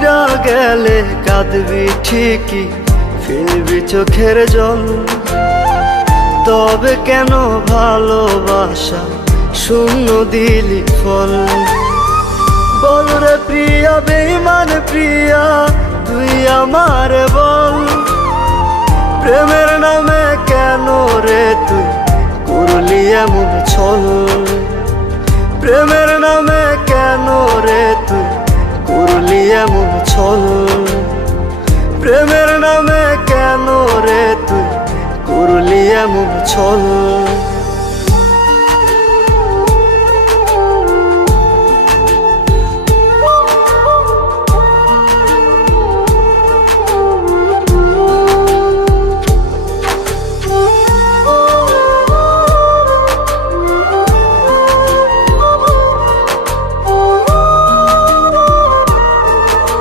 পইরা গেলে কাঁদবি ঠিকই, ফেলবি চোখের জল। তবে কেন ভালোবাসা শূন্য দিলি ফল? বল রে প্রিয়া, বেঈমান প্রিয়া, তুই আমার বল। প্রেমের নামে কেন রে তুই করলি এমন ছল? প্রেমের নামে কেন রে তুই করলি এমন ছল? প্রেমের নামে কেন রে তুই করলি এমন ছল?